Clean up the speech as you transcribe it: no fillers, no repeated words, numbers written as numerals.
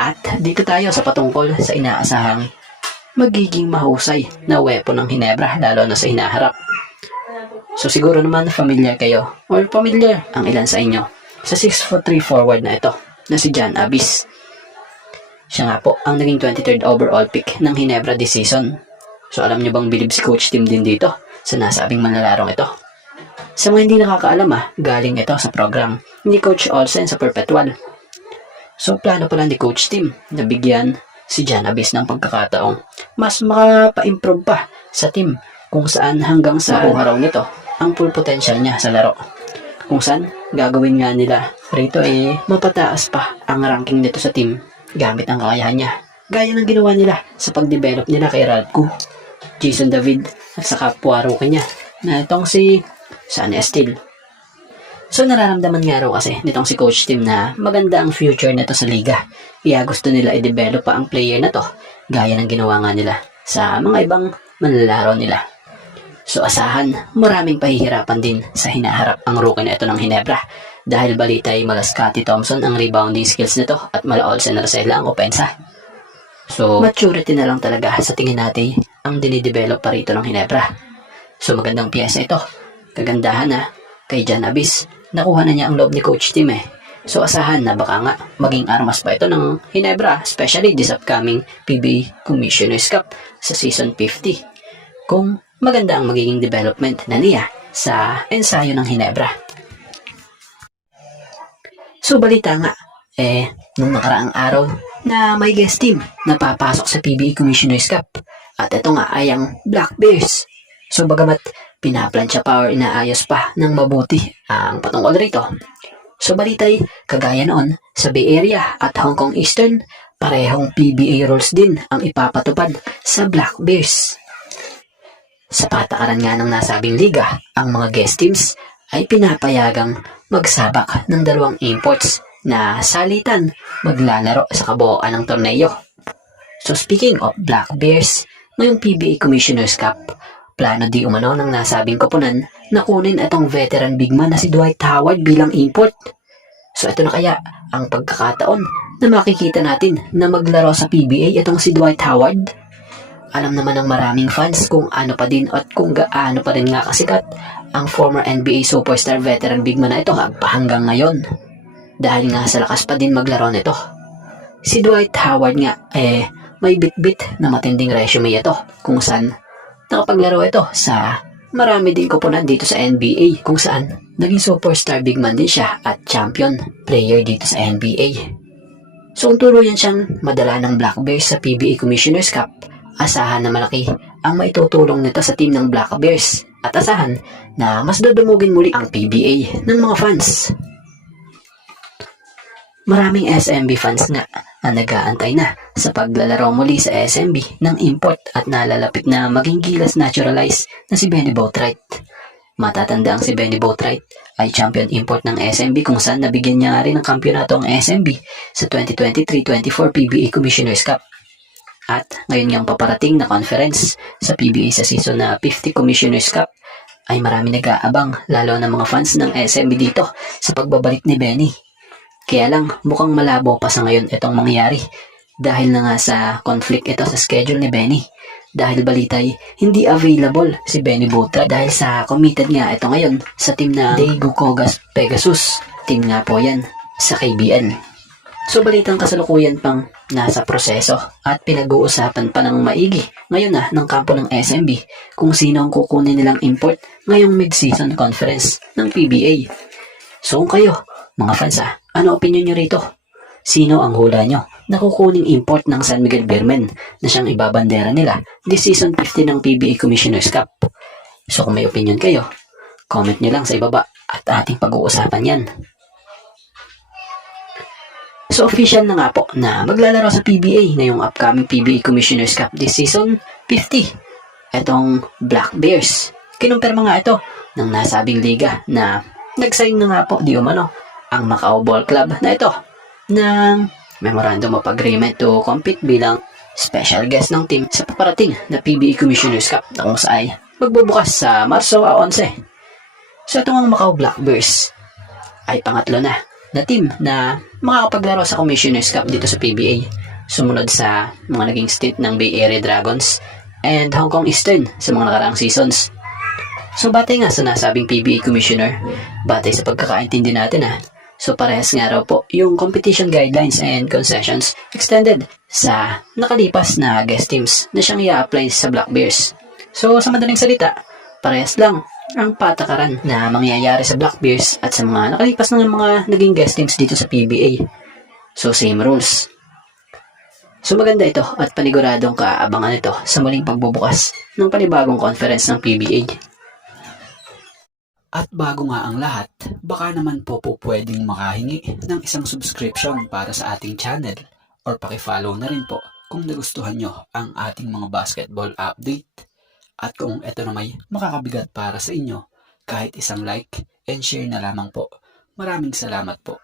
At dito tayo sa patungkol sa inaasahang magiging mahusay na weapon ng Hinebra lalo na sa hinaharap. So siguro naman familiar kayo or familiar ang ilan sa inyo sa 6'3" forward na ito na si Jan Abyss. Siya nga po ang naging 23rd overall pick ng Hinebra this season. So alam nyo bang bilib si Coach Tim din dito sa nasabing manlalarong ito? Sa mga hindi nakakaalam galing ito sa program ni Coach Olsen sa Perpetual. So plano pala ni Coach Tim na bigyan si Jan Abyss ng pagkakataong mas makapa-improve pa sa team kung saan hanggang sa makuha raw nito ang full potential niya sa laro. Kung saan gagawin nga nila rito mapataas pa ang ranking nito sa team gamit ang kakayahan niya. Gaya ng ginawa nila sa pag-develop nila kay Radko, Jason David at sa kapwa rookie niya na itong si Sunny Estelle. So nararamdaman nga raw kasi nitong si Coach Tim na maganda ang future nito sa liga. Kaya gusto nila i-develop pa ang player na to gaya ng ginawa nga nila sa mga ibang manlalaro nila. So asahan, maraming pahihirapan din sa hinaharap ang rookie na ito ng Hinebra dahil balita ay mala Scottie Thompson ang rebounding skills nito at mala Olsen Arcela ang opensa. So maturity na lang talaga sa tingin natin ang dinidevelop pa rito ng Hinebra. So magandang piyesa ito. Kagandahan kay Jan Abyss. Nakuha na niya ang loob ni Coach Tim So asahan na baka nga maging armas pa ito ng Hinebra, especially this upcoming PBA Commissioner's Cup sa Season 50. Kung maganda ang magiging development na niya sa ensayo ng Hinebra. So balita nga, nung nakaraang araw na may guest team na papasok sa PBA Commissioner's Cup. At ito nga ay ang Black Bears. So bagamat pinaplansya pa or inaayos pa ng mabuti ang patungkol rito. So balitay, kagaya noon sa Bay Area at Hong Kong Eastern, parehong PBA rules din ang ipapatupad sa Black Bears. Sa patakaran nga ng nasabing liga, ang mga guest teams ay pinapayagang magsabak ng dalawang imports na salitan maglalaro sa kabuuan ng torneo. So speaking of Black Bears, ngayong PBA Commissioner's Cup, plano di umano ng nasabing koponan na kunin itong veteran big man na si Dwight Howard bilang import. So ito na kaya ang pagkakataon na makikita natin na maglaro sa PBA itong si Dwight Howard. Alam naman ng maraming fans kung ano pa din at kung gaano pa rin nga kasikat ang former NBA superstar veteran big man na ito hanggang ngayon. Dahil nga sa lakas pa din maglaro nito. Si Dwight Howard nga may bit-bit na matinding resume ito kung saan nakapaglaro ito sa marami din koponan dito sa NBA kung saan naging superstar big man din siya at champion player dito sa NBA. So kung tuluyan siyang madala ng Black Bears sa PBA Commissioner's Cup, asahan na malaki ang maitutulong nito sa team ng Black Bears at asahan na mas dudumugin muli ang PBA ng mga fans. Maraming SMB fans nga na nag-aantay na sa paglalaro muli sa SMB ng import at nalalapit na maging gilas naturalized na si Benny Boatwright. Matatanda ang si Benny Boatwright ay champion import ng SMB kung saan nabigyan niya rin ng kampyonato ang SMB sa 2023-24 PBA Commissioner's Cup. At ngayon niyang paparating na conference sa PBA sa season na 50 Commissioner's Cup ay marami nag-aabang lalo na mga fans ng SMB dito sa pagbabalik ni Benny. Kaya lang mukhang malabo pa sa ngayon itong mangyari dahil na nga sa conflict ito sa schedule ni Benny. Dahil balitay hindi available si Benny Boatwright dahil sa committed nga ito ngayon sa team na Daegu Kogas Pegasus. Team nga po yan sa KBL. So balitang kasalukuyan pang nasa proseso at pinag-uusapan pa ng maigi ngayon ng kampo ng SMB kung sino ang kukunin nilang import ngayong mid-season conference ng PBA. So kung kayo, mga fans ano opinion nyo rito? Sino ang hula nyo na kukuning import ng San Miguel Beermen na siyang ibabandera nila this season 50 ng PBA Commissioner's Cup? So kung may opinion kayo, comment nyo lang sa ibaba at ating pag-uusapan yan. So official na nga po na maglalaro sa PBA ngayong upcoming PBA Commissioner's Cup this season 50. Etong Black Bears. Kinumpirma nga ito ng nasabing liga na nag-sign na nga po di umano ang Macau Ball Club na ito ng Memorandum of Agreement to compete bilang special guest ng team sa paparating na PBA Commissioner's Cup na kung saan magbubukas sa Marso 11. So itong ang Macau Black Bears ay pangatlo na na team na makakapaglaro sa Commissioner's Cup dito sa PBA. Sumunod sa mga naging stint ng Bay Area Dragons and Hong Kong Eastern sa mga nakaraang seasons. So batay nga sa nasabing PBA Commissioner, batay sa pagkakaintindi natin so parehas nga raw po yung competition guidelines and concessions extended sa nakalipas na guest teams na siyang i-apply sa Black Bears. So sa madaling salita, parehas lang ang patakaran na mangyayari sa Black Bears at sa mga nakalipas ng mga naging guest teams dito sa PBA. So same rules. So maganda ito at paniguradong kaabangan ito sa muling pagbubukas ng panibagong conference ng PBA. At bago nga ang lahat, baka naman po pwedeng makahingi ng isang subscription para sa ating channel or pakifollow na rin po kung nagustuhan nyo ang ating mga basketball update. At kung ito na may makakabigat para sa inyo, kahit isang like and share na lamang po. Maraming salamat po.